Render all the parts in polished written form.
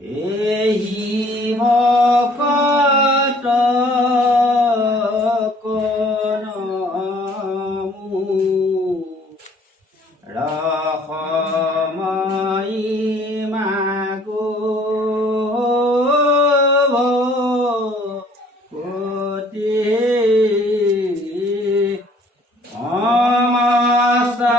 Ehi mokata konamu rahamai mago koti amasa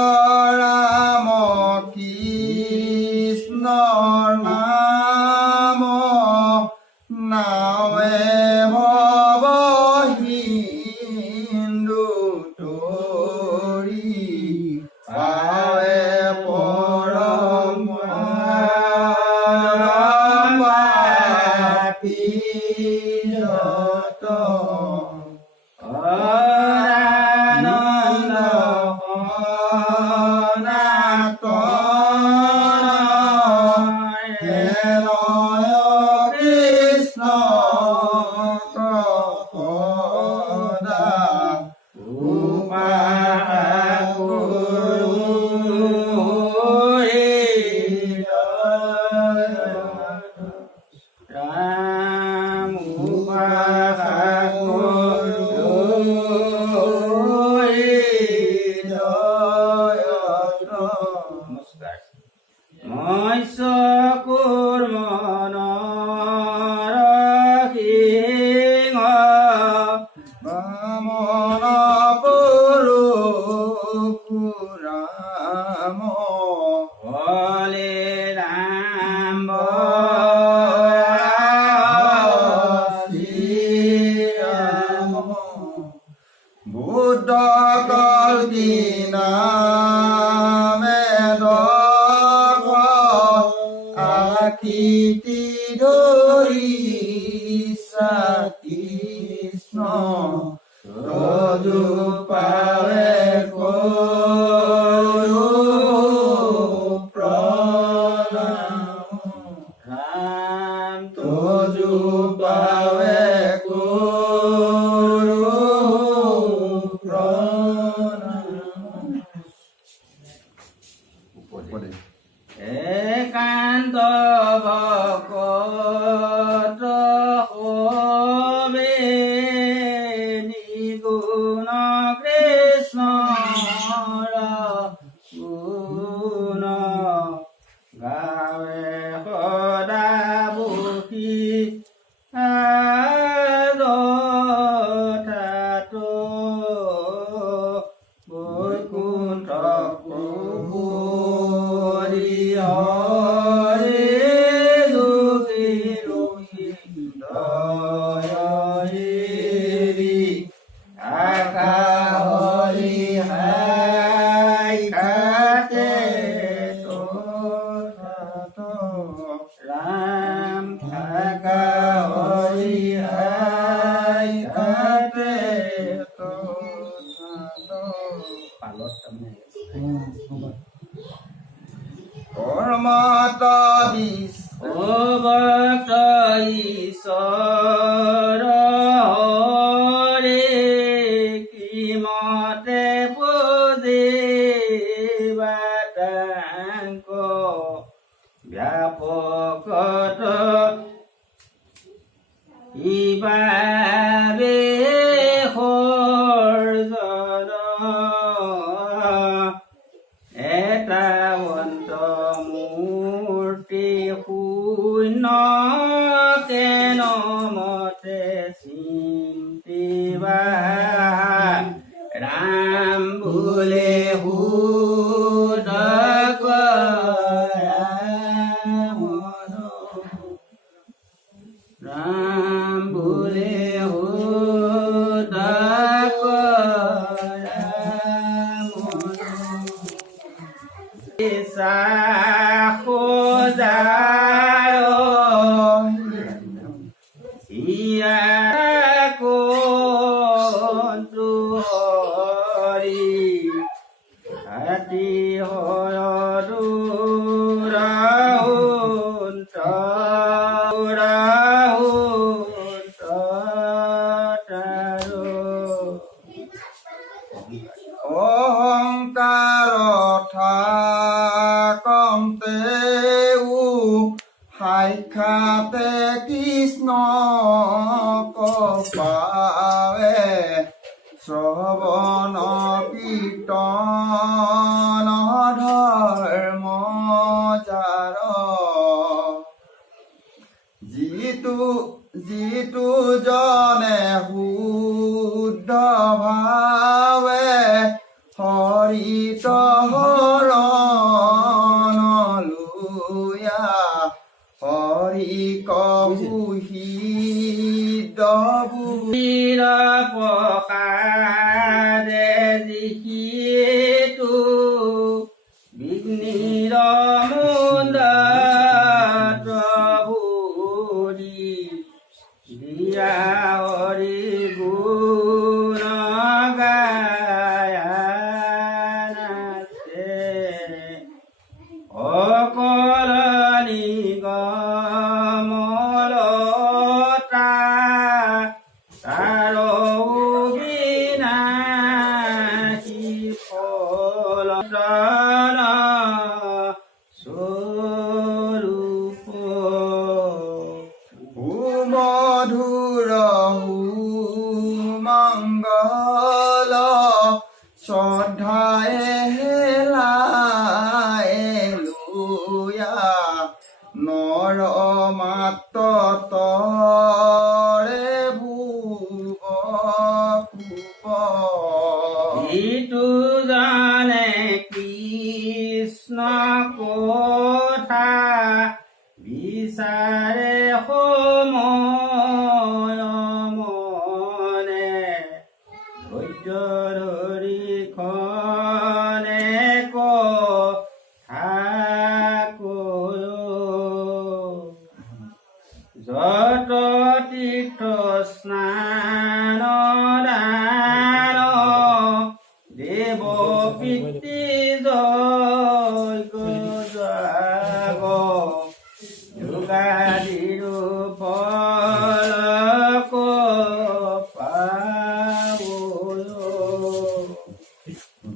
Raram Krishnor namo nawe bhava Hindu tori ave param papilato Buddha Kalkina Medakha Akiti Dori Satisno Roju Pare Koyo Pranam Ram Toju Pare একান্ত ভকত হবে নিগুণ কৃষ্ণৰ গুণ গাৱে সদা বহি আদথাতো Vaikuntha Ormata bis Obata Isara Hare Kimate Pode Vatanko Vyapokata Ibabe Horzara Etawant Murti Huino Keno Mote Sintiva Ram Bule Hudakwa Ram Bule Hudakwa Sa Khoda Ati hoyodu rahun taru অহংকাৰ থাকন্তেও সাক্ষাতে কৃষ্ণ পাৱে শ্ৰৱণ কীৰ্তন ধৰ্ম যাৰ যিটো জনে শুদ্ধ ভাৱে হৰিত হৰণ লুয়া হৰি কহুহিত বীৰ প্ৰসাদে যিটো বিঘ্নিৰ মুণ্ডত ভুৰি দিয়া হৰি গুণ গায়ানাথে অকল নিগমলতা তাৰ বিনাশী ফল স্বৰূপ মধুৰ মংগল শ্ৰদ্ধায়ে হেলায়েলুয়া নৰ মাত্ৰ তৰে ভুৱ ভুৱ যিটো জানে কৃষ্ণ কথা বিচাৰে সময় মনে ধৈৰ্য ধৰি খনে যত তীৰ্থ স্নান দান দেৱ পিতৃ যজ্ঞ যাগ যোগাদিৰ ফল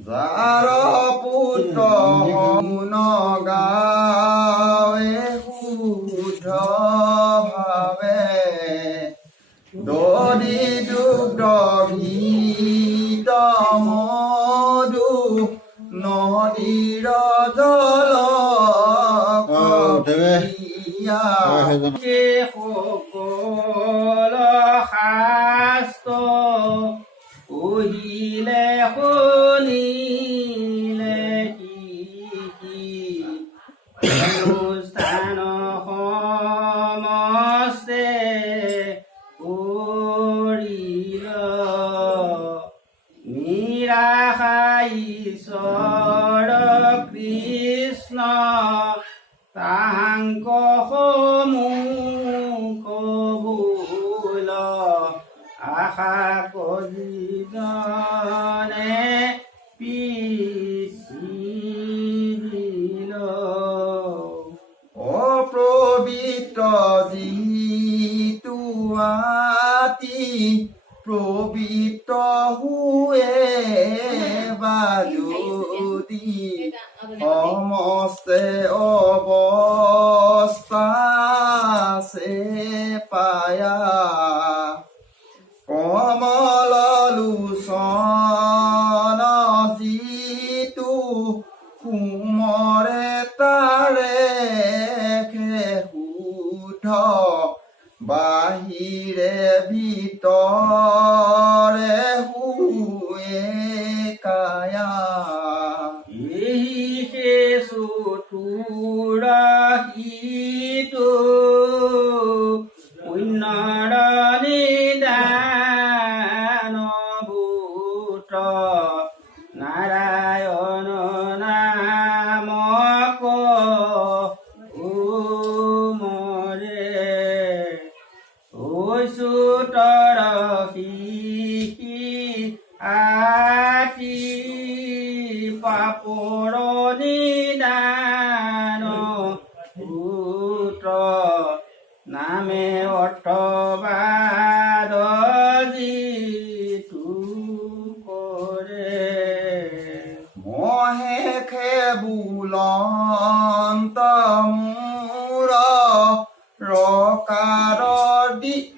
যাৰ পুত্ৰ মুন গাৱে শুদ্ধ ভাৱে দধি দুগ্ধ ঘৃত মধু নদীৰ জল সকল শাস্ত্ৰ পঢ়িলে শুনিলে অনুষ্ঠান সমস্তে কৰিল নিৰাশাই ঈশ্বৰ কৃষ্ণ তাহাংক সমূহ ভুল আশা কৰি জনে পিছিল অপবিত্ৰ যিটো আতি পবিত্ৰ হুৱে বাজুদি সমস্তে অৱস্থা সে পায়া কমল লোচন যিটো কুমৰে তাৰে শুদ্ধ বাহিৰে ভিতৰে হুৱে কায়া চতুৰাহিটো পুণ্যৰ নিদান ভূত নাৰায়ণ নামক মৰে চুতৰ আতি পাপ পুৰণি দান পুত্ৰ নামে অৰ্থবাদ যিটো কৰে মহেশে বুলন্ত মূৰ ৰকাৰৰ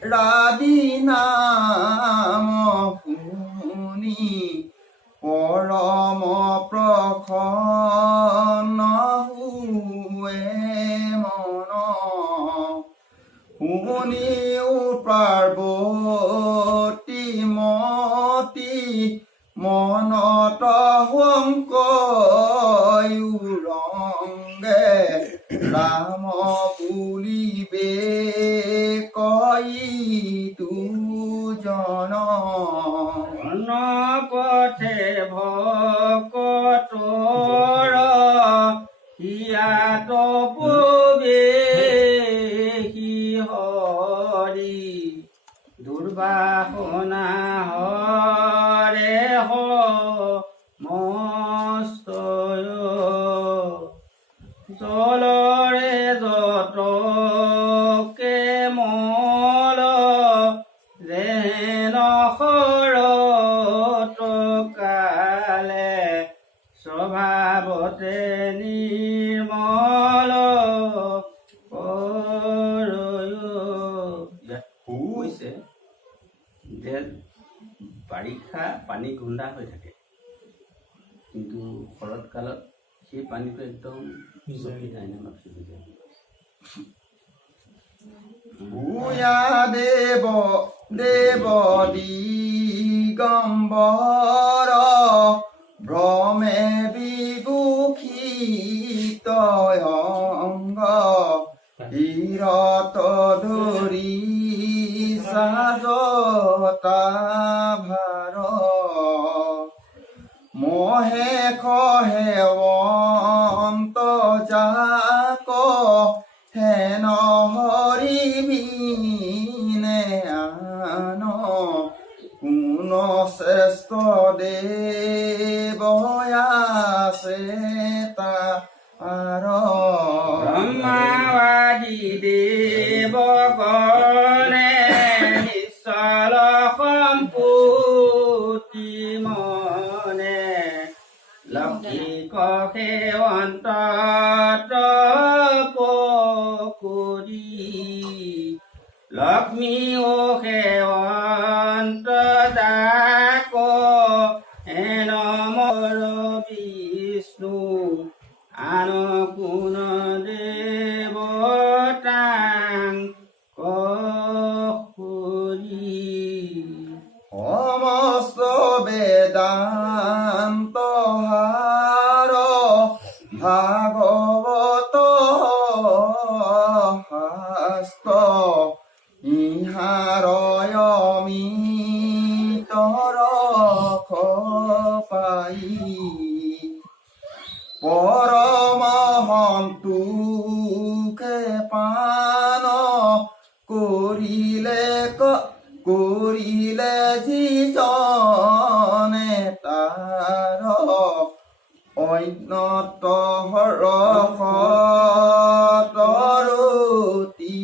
ৰাদি নাম শুনি পৰম প্ৰসন্ন হুৱে মন শুনিও পাৰ্বতী মতি মনত শংকয়ুৰংগে ৰাম বুলিবে কই দুজন পথে ভকতৰ হিয়াত প্ৰৱেশী হৰি দুৰ্বাসনা হৰে মস্তয় জলৰে যতকে মল যেন শৰত কালে স্বভাৱতে নিৰ্মল কৈছে যে বাৰিষা পানী গুণ্ডা হৈ থাকে কিন্তু শৰৎকালত সেই পানীটো একদম চকি যায় নে চকি যায় ভূয়া দেৱ দেৱ দিগম্বৰ ভ্ৰমে বিভূষিত অংগ হীৰত ধৰি সাজতা ভাৰ মহেশ হেৱন্ত যাক হেন হৰি বিনে আন কোন শ্ৰেষ্ঠ দেৱ আছে তাৰ ব্ৰহ্মাবাদী দেৱগণে নিশ্চল সম্পত্তি মনে লক্ষী সেৱন্ত কৰি লক্ষ্মী ও সেৱন্ত যাক হেন মৰ বিষ্ণু আন কোন দেৱতাং সমস্ত বেদান্ত হাৰ ভাগৱত শাস্ত্ৰ ইহাৰয় অমিতৰ পাই পৰম সন্তোষে পান কৰিলে যিজনে তাৰ অন্যত হৰতি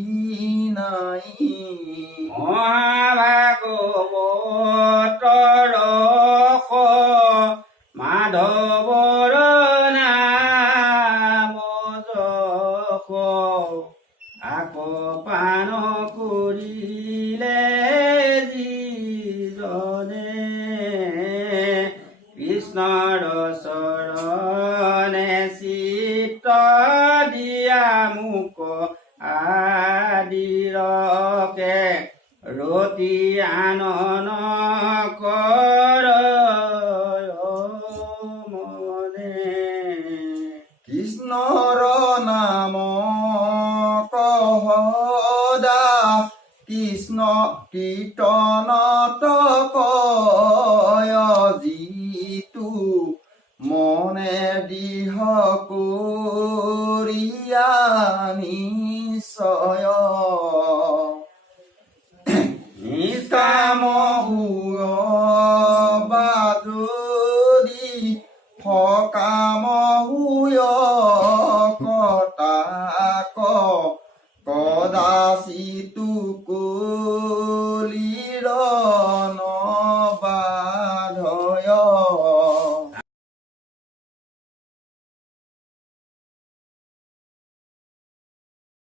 নাই মহাভাগৱতৰ মাধৱৰ নাম যশ আকৌ পান কৰিলে যিজনে কৃষ্ণৰ চৰণে চিত্ত দিয়া মোক আদিৰকে ৰতি আনন কৰ মনে কৃষ্ণৰ নাম কহদা কৃষ্ণ কীৰ্তনত কয় যিটো মনে দিহ কৰিয়া নিশ্চয় নিষ্কাম নাম হুয় কতাক কদাচিতু